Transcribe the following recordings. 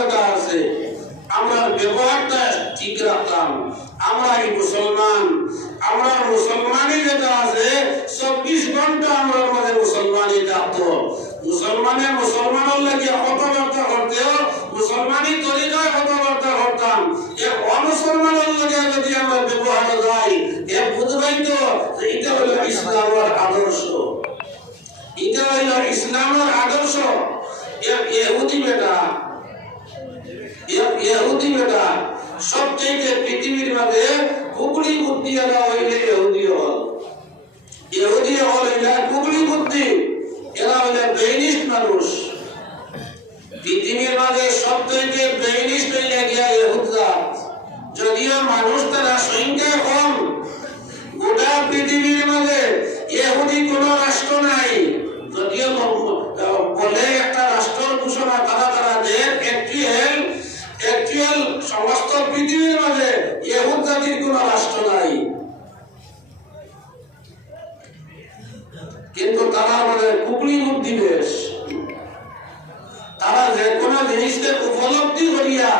যেটা আছে। আমরা ব্যবহারটা ঠিক রাখতাম আমরা এই মুসলমান। আমরা মুসলমানই যেটা আছে, চব্বিশ ঘণ্টা আমরা মাঝে মুসলমানই থাকতো মুসলমানে মুসলমানের লাগে কথাবার্তা করতেও মুসলমানই তরিকায় কথাবার্তা করতাম এ অমুসলমানের লাগে যদি আমরা ব্যবহার যাই এ বুঝবাই তো এটা হলো ইসলামের আদর্শ। এটা হইল ইসলামের আদর্শ। এ- ইহুদি বেটা ইহুদি বেটা, সবচেয়ে পৃথিবীর মাঝে কুকড়ি বুদ্ধি এরা হইলে ইহুদি হল। ইহুদি হল এরা কুকড়ি বুদ্ধি, এরা হইলে বেইনিস্ট মানুষ পৃথিবীর মাঝে সবচেয়ে বেইনিস্ট হইলে গিয়া ইহুদরা যদিও মানুষ তারা সংখ্যায় কম গোটা পৃথিবীর মাঝে ইহুদি কোন রাষ্ট্র নাই যদিও ম- আহ, বলে একটা রাষ্ট্র ঘোষণা তারা তারা দেন অ্যাকচুয়াল অ্যাকচুয়াল সমস্ত পৃথিবীর মাঝে ইহুদ জাতির কোন রাষ্ট্র নাই। কিন্তু তারা মানে কুকলি বুদ্ধি তারা যে কোনো জিনিসকে উপলব্ধি করিয়া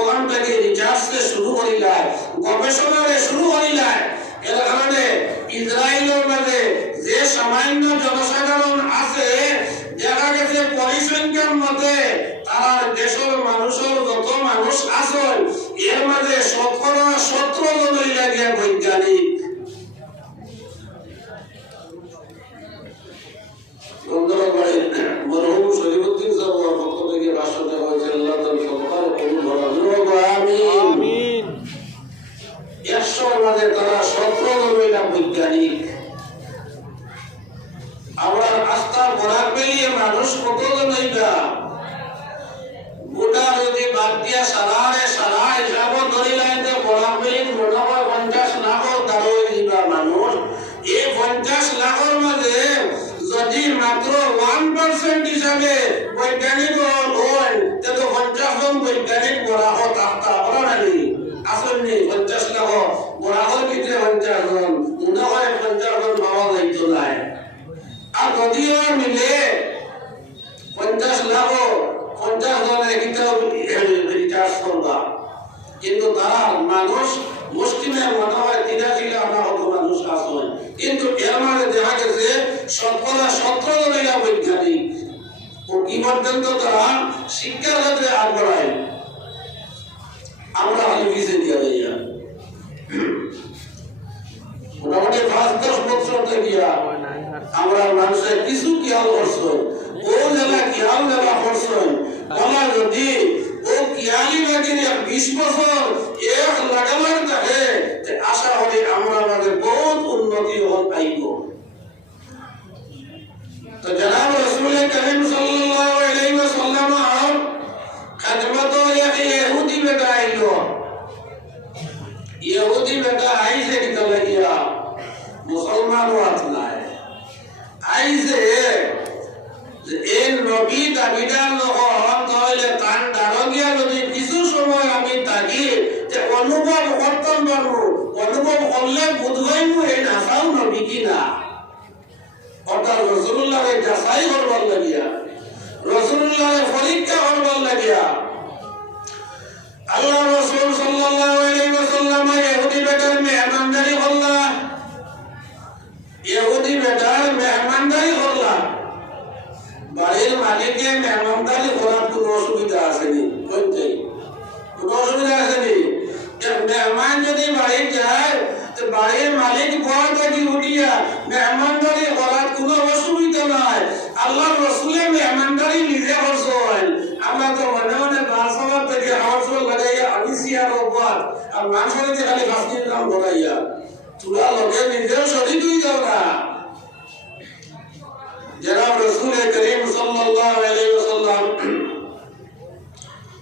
ওখান থেকে রিসার্চকে শুরু করিলায় গবেষণারে শুরু করিলায়, এর কারণে ইসরায়েলের মাঝে যে সামান্য জনসাধারণ আছে, দেখা গেছে পরিসংখ্যার মতে তারা দেশের মানুষের যত মানুষ আছেন এর মাঝে সতেরো জন হইয়া বৈজ্ঞানিক। মরহুম শরীফুদ্দিন সাহেবের পক্ষ থেকে ভাষ্য দেওয়া হয়েছে আল্লাহ সরকার কবুল আমিন। আমিন। মাঝে তারা সতেরো জন বৈজ্ঞানিক। আমরা আস্থা বরাক পেলিয়ে মানুষ কতজন হইবা গোটা যদি এই পঞ্চাশ লাখর মাঝে যদি মাত্র ওয়ান পার্সেন্ট হিসাবে বৈজ্ঞানিক হয় তাহলে পঞ্চাশ বৈজ্ঞানিক বলা হয় তাহতা বলা নাকি আসলে পঞ্চাশ লাখ বলা হয় ভিতরে পঞ্চাশ জন মনে হয় পঞ্চাশ জন পাওয়া যাইতো নাই আর যদিও মিলে পঞ্চাশ লাখ পঞ্চাশ জনের কিতাব রিচার্জ করবা কিন্তু তারা মানুষ মুসলিমের মনে হয় তিরাশি লাখ না মানুষ আসবেন কিন্তু এর মানে দেখা গেছে শতকরা সতেরো জনেরা বৈজ্ঞানিক কি পর্যন্ত তারা ক্ষেত্রে আমরা যাইয়া মোটামুটি পাঁচ দশ বছর থেকে আমরা মানুষের কিছু খেয়াল করছেন ও যারা খেয়াল যারা করছেন বলা যদি ইহুদি বেটা আইলো। ইহুদি বেটা আইছে কিতা লাগিয়া মুসলমান নাই। আইছে যে এই নবী দাবিদার নহন তাহলে তার দারগিয়া যদি কিছু সময় আমি থাকি যে অনুভব করতাম পারব অনুভব করলে বুধবাইমু এই নাসাও নবী কিনা? অর্থাৎ রসুল্লাহ যাচাই করবার লাগিয়া রসুল্লাহ পরীক্ষা করবার লাগিয়া আল্লাহ রসুল সাল্লাল্লাহু আলাইহি ওয়াসাল্লাম ইহুদি বেটার মেহমানদারি করলা ইহুদি বেটার মেহমানদারি করলা বাড়ির মালিককে মেহমানদারি করার কোনো অসুবিধা আসেনি কোনটাই কোনো অসুবিধা আসেনি যে মেহমান যদি বাড়ি যায় তো মালিক ঘর থেকে উঠিয়া মেহমানদারি করার কোনো অসুবিধা নাই। আল্লাহ রসুলের মেহমানদারি নিজে করছেন। আমরা তো মনে মনে বাসবার থেকে হাওয়ার লাগাইয়া আমি সিয়ার ওপর আর মানুষের যে খালি ফাঁসির নাম বলাইয়া। তোরা লগে নিজেও শরীর হয়ে যাও না। জনাব রসুল করিম সাল্লাল্লাহু আলাইহি ওয়াসাল্লাম,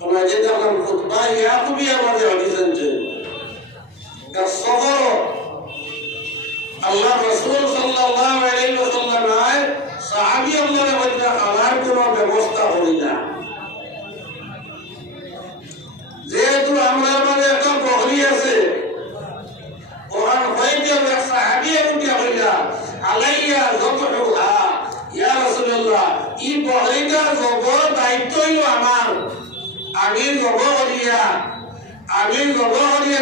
আমরা যে যখন খুতবা ইয়াকুবিয়া মধ্যে হাদিস তার সফর আল্লাহ রসুল ওয়াসাল্লাম আয় সাহাবী আল্লাহর মধ্যে কোনো ব্যবস্থা করি না। যেহেতু আমরা মানে একটা আছে ওখান হইতে সাহাবী উঠিয়া হইলা আলাইয়া যতটুকু ইয়া রাসূলুল্লাহ ই বহরিটার জবর দায়িত্ব হইল আমার। আমি গব করিয়া আমি গব করিয়া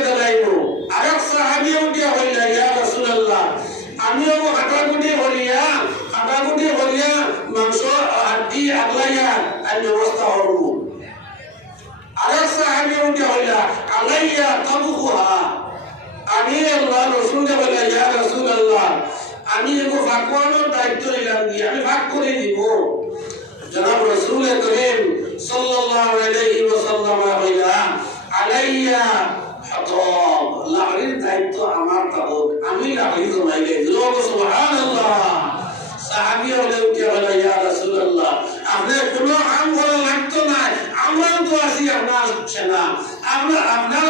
আরেক সাহাবি উঠিয়া হইলা ইয়া রাসূলুল্লাহ আমিও কাটাকুটি করিয়া কাটাকুটি করিয়া মাংস হাড্ডি আগলাইয়া আমি ব্যবস্থা করব আরেক সাহাবি উঠিয়া হইলা আলাইয়া আমি আল্লাহ আমি কি? আমি ভাগ করে দিব জনাব রসুল আমার তাবুক। আমি লাহরি উঠে বলে ইয়া রাসূলুল্লাহ, আপনি কোনো কাম করা লাগতো না আমরা তো আছি আপনার সেনা আমরা আপনার